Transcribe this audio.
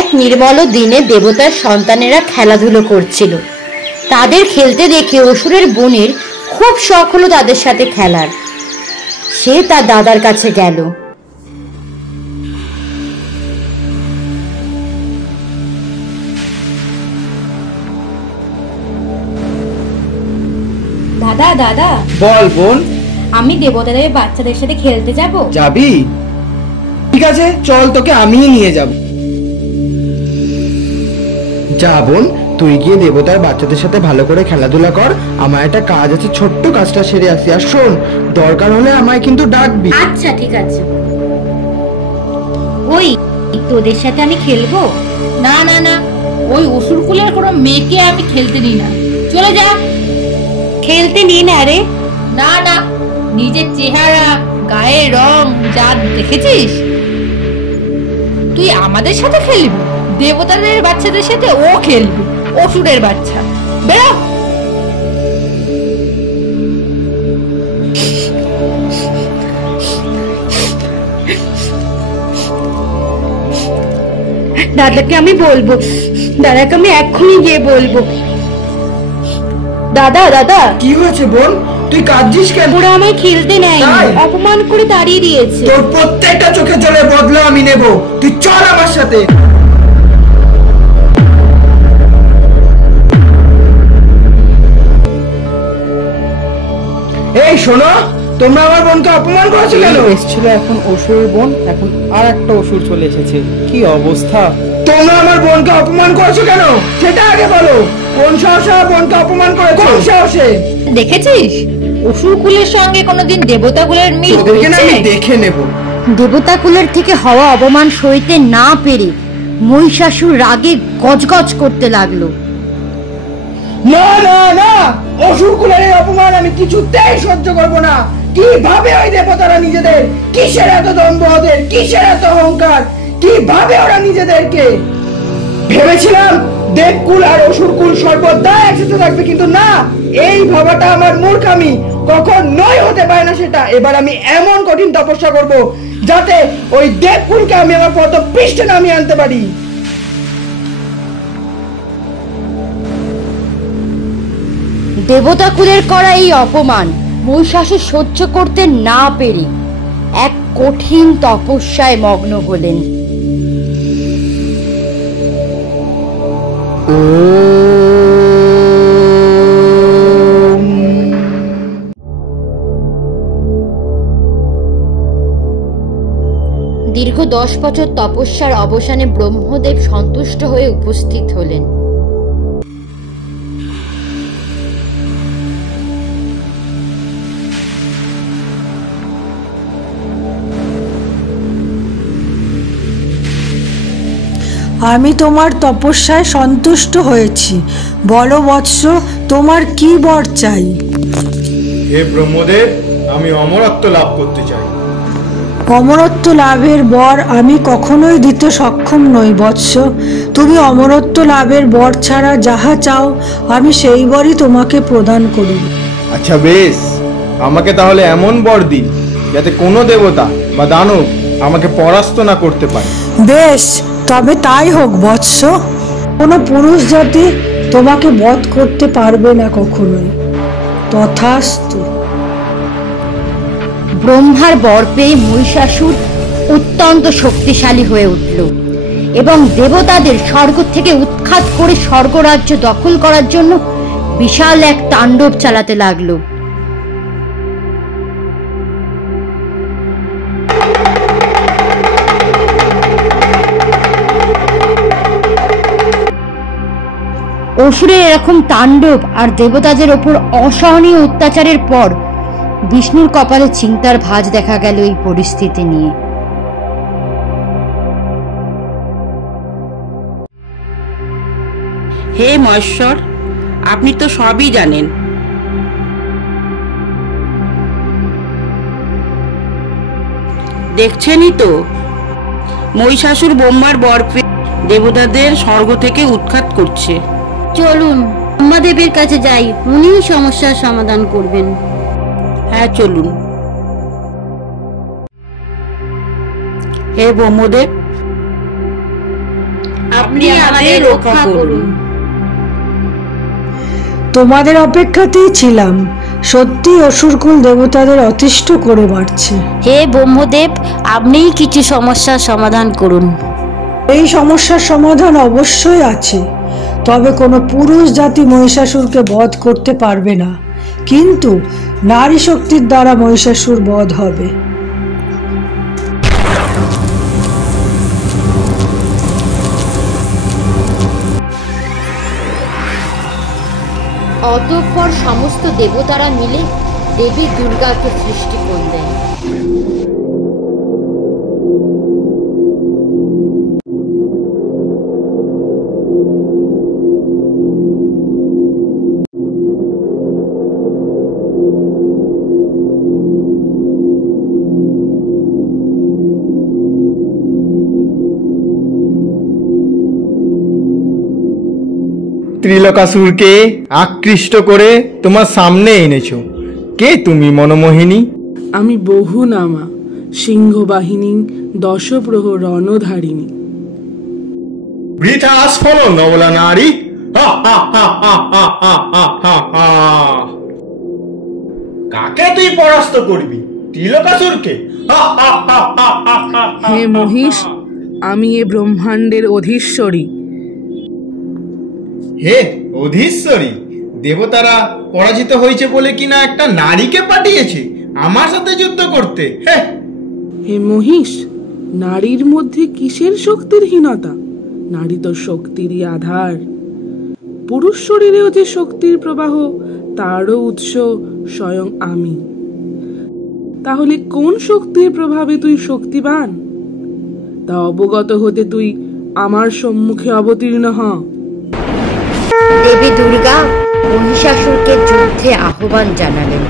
এক নির্মল দিনে দেবতার সন্তানেরা খেলাধুলো করছিল। তাদের খেলতে দেখে অসুরের বোনের খুব শখ হলো তাদের সাথে খেলার। সে তার দাদার কাছে গেল। দাদা দাদা, বল বোন। আমি দেবতাদের বাচ্চাদের সাথে খেলতে যাব। যাবি? ঠিক আছে, চল, তোকে আমিই নিয়ে যাব। যা বোন, তুই গিয়ে দেবতার বাচ্চাদের সাথে ভালো করে খেলাধুলা কর। আমার একটা কাজ আছে, ছোট্ট কাজটা সেরে আসি। আর শোন, দরকার হলে আমায় কিন্তু ডাকবি। আচ্ছা ঠিক আছে। ওই তোদের সাথে আমি খেলবো? না না না, ওই অসুরকুলের কোনো মেয়েকে আমি খেলতে নিই না, চলে যা। খেলতে নি না রে? না না, নিজের চেহারা, গায়ের রং যা দেখেছিস, তুই আমাদের সাথে খেলবি? দেবতাদের বাচ্চাদের সাথে ও খেলবি? অসুরের বাচ্চা, বেরো। দাদাকে আমি বলবো, দাদাকে আমি এক্ষুনি গিয়ে বলবো। দাদা দাদা, কি হয়েছে বোন? তুই কাঁদছিস কেন? ওরা আমায় খেলতে নেয়, তাই? অপমান করে তাড়িয়ে দিয়েছে। তোর প্রত্যেকটা চোখে জলে বদলা আমি নেব। তুই চল আমার সাথে। এই শোনো, তোমরা আমার বোনকে অপমান করেছো কেন? এসেছিল এখন অসুরের বোন, এখন আর একটা অসুর চলে এসেছে। কি অবস্থা! তোমরা আমার বোনকে অপমান করেছো কেন সেটা আগে বলো। কোন সাহসে আমার বোনকে অপমান করেছো? কোন সাহসে? দেখেছিস অসুরকুলের সঙ্গে কোনোদিন দেবতাকুলের মিল তোদেরকে না আমি হয়েছে? দেখে নেব। দেবতাকুলের থেকে হওয়া অপমান সইতে না পেরে মহিষাসুর রাগে গজগজ করতে লাগলো। না না না, অসুরকুলের এই অপমান আমি কিছুতেই সহ্য করব না। কিভাবে ওই দেবতারা নিজেদের, কিসের এত দম্ভ ওদের, কিসের এত অহংকার, কিভাবে ওরা নিজেদেরকে ভেবেছিলাম দেবকুল আর অসুরকুল সর্বদা একসাথে থাকবে, কিন্তু না, এই ভাবাটা আমার মূর্খামি, কখনোই হতে পারে না সেটা। এবার আমি এমন কঠিন তপস্যা করব যাতে ওই দেবকুলকে আমি আমার পদপৃষ্ঠে নামিয়ে আনতে পারি। দেবতাকুলের করা এই অপমান মহিষাসুর সহ্য করতে না পেরে এক কঠিন তপস্যায় মগ্ন হলেন। দীর্ঘ 10 বছর তপস্যার অবসানে ব্রহ্মদেব সন্তুষ্ট হয়ে উপস্থিত হলেন। আমি তোমার তপস্যায় সন্তুষ্ট হয়েছি। বলো বৎস, তোমার কি বর চাই? হে ব্রহ্মদেব, আমি অমরত্ব লাভ করতে চাই। অমরত্ব লাভের বর আমি কখনোই দিতে সক্ষম নই বৎস। তুমি অমরত্ব লাভের বর ছাড়া যাহা চাও আমি সেই বরই তোমাকে প্রদান করি। আচ্ছা বেশ, আমাকে তাহলে এমন বর দিন যাতে কোনো দেবতা বা দানব আমাকে পরাস্ত না করতে পারে। বেশ, তবে তাই হোক বৎস। কোনো পুরুষ জাতি তোমাকে বধ করতে পারবে না কখনোই। তথাস্তু। ব্রহ্মার বর পেয়ে মহিষাসুর অত্যন্ত শক্তিশালী হয়ে উঠল এবং দেবতাদের স্বর্গ থেকে উৎখাত করে স্বর্গরাজ্য দখল করার জন্য বিশাল এক তাণ্ডব চালাতে লাগলো। অসুরের এরকম তাণ্ডব আর দেবতাদের ওপর অসহনীয় অত্যাচারের পর বিষ্ণুর কপালে চিন্তার ভাঁজ দেখা গেল এই পরিস্থিতি নিয়ে। হে মহেশ্বর, আপনি তো সবই জানেন। দেখছেনই তো, মহিষাসুর ব্রহ্মার বর পেয়ে দেবতাদের স্বর্গ থেকে উৎখাত করছে। চলুন ব্রহ্মাদেবের কাছে যাই, উনিই সমস্যার সমাধান করবেন। হ্যাঁ চলুন। হে ব্রহ্মদেব, আপনি আমাদের রক্ষা করুন। তোমাদের অপেক্ষাতেই ছিলাম। সত্যি অসুরকুল দেবতাদের অতিষ্ঠ করে মারছে। হে ব্রহ্মদেব, আপনিই কিছু সমস্যার সমাধান করুন। এই সমস্যার সমাধান অবশ্যই আছে, তবে কোনো পুরুষ জাতি মহিষাসুরকে বধ করতে পারবে না, কিন্তু নারী শক্তির দ্বারা মহিষাসুর বধ হবে। অতঃপর সমস্ত দেবতারা মিলে দেবী দুর্গাকে সৃষ্টি করলেন। ত্রিলোকাসুরকে আকৃষ্ট করে তোমার সামনে এনেছো। কে তুমি মনোমোহিনী? আমি বহু নামা, সিংহবাহিনী, দশপ্রহ রণধারিণী। বৃথা আস্ফলন নবলা নারী। কাকে তুই পরাস্ত করবি? ত্রিলোকাসুরকে? হে মহিষ, আমি এ ব্রহ্মাণ্ডের অধীশ্বরী। হে অধীশ্বরী, দেবতারা পরাজিত হয়েছে বলে কিনা একটা নারীকে পাঠিয়েছে আমার সাথে যুদ্ধ করতে। হে মহিষ, নারীর মধ্যে কিসের শক্তির হীনতা? নারী তো শক্তিরই আধার। পুরুষ শরীরেও যে শক্তির প্রবাহ, তারও উৎস স্বয়ং আমি। তাহলে কোন শক্তির প্রভাবে তুই শক্তিবান, তা অবগত হতে তুই আমার সম্মুখে অবতীর্ণ হ। দেবী দুর্গা মহিষাসুরকে যুদ্ধে আহ্বান জানালেন।